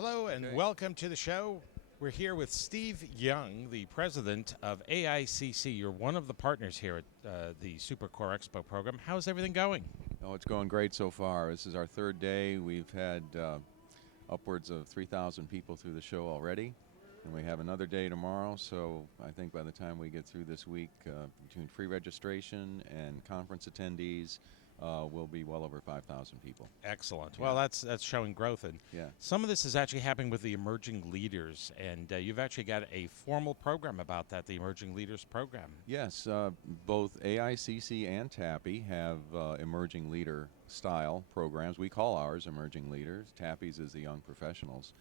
Hello and welcome to the show. We're here with Steve Young, the president of AICC. You're one of the partners here at the SuperCore Expo program. How's everything going? Oh, it's going great so far. This is our third day. We've had upwards of 3,000 people through the show already, and we have another day tomorrow. So I think by the time we get through this week, between free registration and conference attendees, we'll be well over 5,000 people. Excellent. Yeah. Well, that's showing growth, and Yeah. some of this is actually happening with the emerging leaders, and you've actually got a formal program about that, the Emerging Leaders Program. Yes, both AICC and TAPI have emerging leader style programs. We call ours emerging leaders. TAPI's is the young professionals.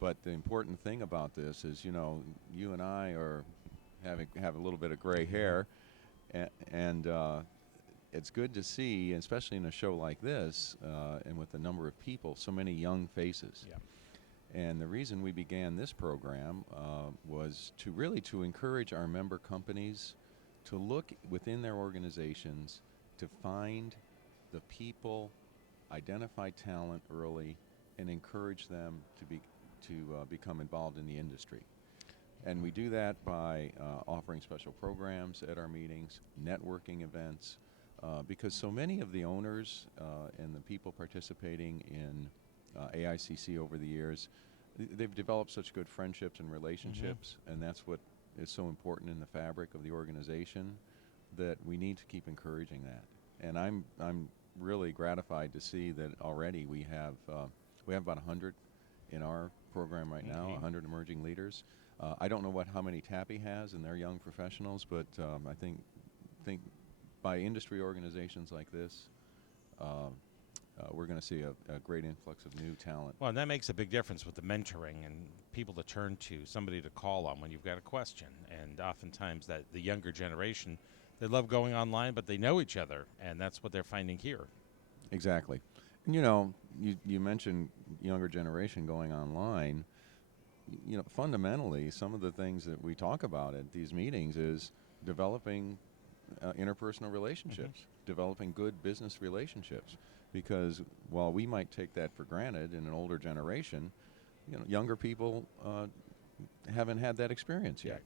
But the important thing about this is, you know, you and I have a little bit of gray hair, and it's good to see, especially in a show like this, and with the number of people, so many young faces. Yeah. And the reason we began this program was to encourage our member companies to look within their organizations to find the people, identify talent early, and encourage them to become involved in the industry. And we do that by offering special programs at our meetings, networking events, because so many of the owners and the people participating in AICC over the years, they've developed such good friendships and relationships, and that's what is so important in the fabric of the organization, that we need to keep encouraging that. And I'm really gratified to see that already we have about 100 in our program right now, 100 emerging leaders. I don't know how many TAPI has in their young professionals, but I think by industry organizations like this, we're going to see a great influx of new talent. Well, and that makes a big difference with the mentoring and people to turn to, somebody to call on when you've got a question. And oftentimes that the younger generation, they love going online, but they know each other, and that's what they're finding here. Exactly. And you know, you mentioned younger generation going online. You know, fundamentally, some of the things that we talk about at these meetings is developing interpersonal relationships, developing good business relationships. Because while we might take that for granted in an older generation, you know, younger people haven't had that experience yet.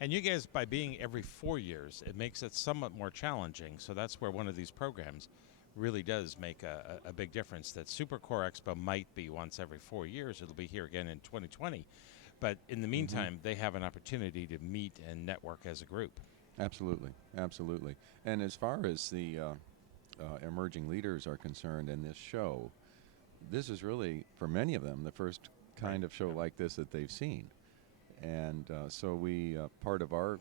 And you guys, by being every 4 years, it makes it somewhat more challenging. So that's where one of these programs really does make a big difference. That SuperCore Expo might be once every 4 years. It'll be here again in 2020. But in the meantime, they have an opportunity to meet and network as a group. Absolutely, absolutely. And as far as the emerging leaders are concerned in this show, this is really, for many of them, the first kind of show like this that they've seen. And so part of our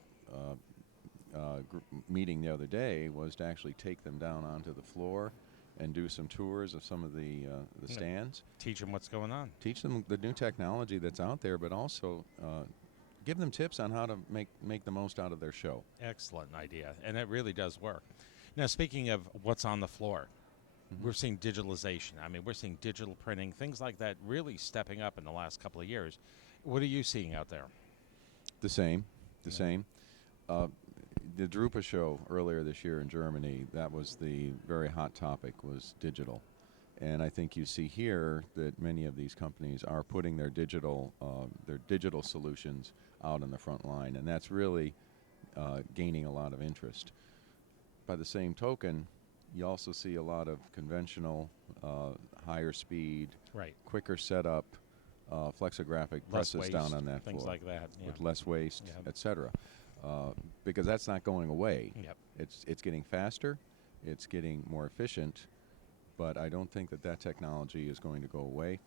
meeting the other day was to actually take them down onto the floor and do some tours of some of the stands. Teach them what's going on. Teach them the new technology that's out there, but also give them tips on how to make the most out of their show. Excellent idea, and it really does work. Now, speaking of what's on the floor, we're seeing digitalization. I mean, we're seeing digital printing, things like that really stepping up in the last couple of years. What are you seeing out there? The same. The Drupa show earlier this year in Germany, that was the very hot topic, was digital. And I think you see here that many of these companies are putting their digital solutions out on the front line, and that's really gaining a lot of interest. By the same token, you also see a lot of conventional, higher speed, quicker setup, flexographic presses down on that things floor, like that, with less waste, etc. Because that's not going away. It's getting faster, it's getting more efficient, but I don't think that technology is going to go away.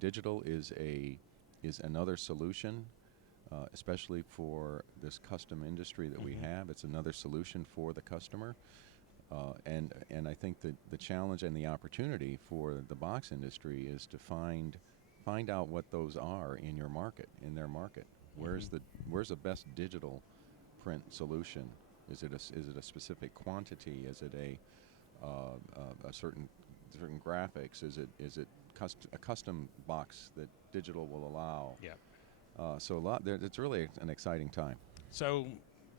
Digital is another solution, especially for this custom industry that we have. It's another solution for the customer. And I think that the challenge and the opportunity for the box industry is to find out what those are in your market, in their market. Where's the best digital print solution? Is it a specific quantity? Is it a certain graphics? Is it a custom box that digital will allow? So it's really an exciting time. So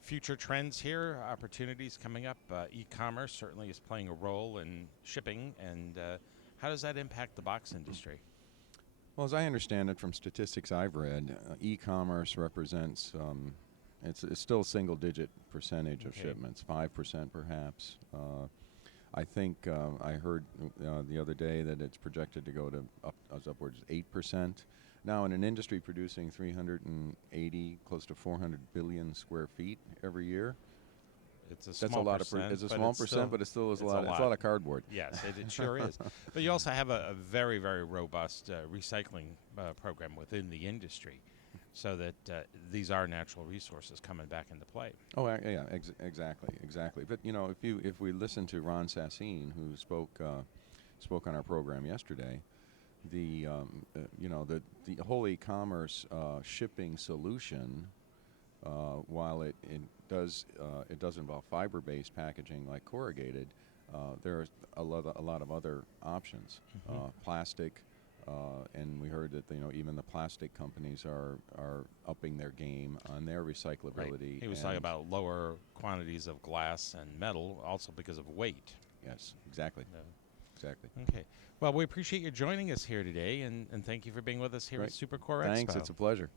future trends here, opportunities coming up. E-commerce certainly is playing a role in shipping, and how does that impact the box industry? Well, as I understand it from statistics I've read, e-commerce represents it's still a single-digit percentage of Okay. shipments, 5% perhaps. I think I heard the other day that it's projected to go to upwards 8%. Now, in an industry producing 380, close to 400 billion square feet every year, It's a that's a small lot percent. it's a but small it's percent, still, but it still is a it's lot. It's a lot of cardboard. Yes, it sure is. But you also have a very, very robust recycling program within the industry, so that these are natural resources coming back into play. Oh, yeah, exactly. But if we listen to Ron Sassine, who spoke on our program yesterday, the the whole e-commerce shipping solution, while it does involve fiber-based packaging like corrugated, there are a lot of other options, plastic. And we heard that even the plastic companies are upping their game on their recyclability. He was talking about lower quantities of glass and metal, also because of weight. Yes, exactly. No. Exactly. Okay. Well, we appreciate you joining us here today, and thank you for being with us here Great. at Supercore Expo. Thanks. It's a pleasure.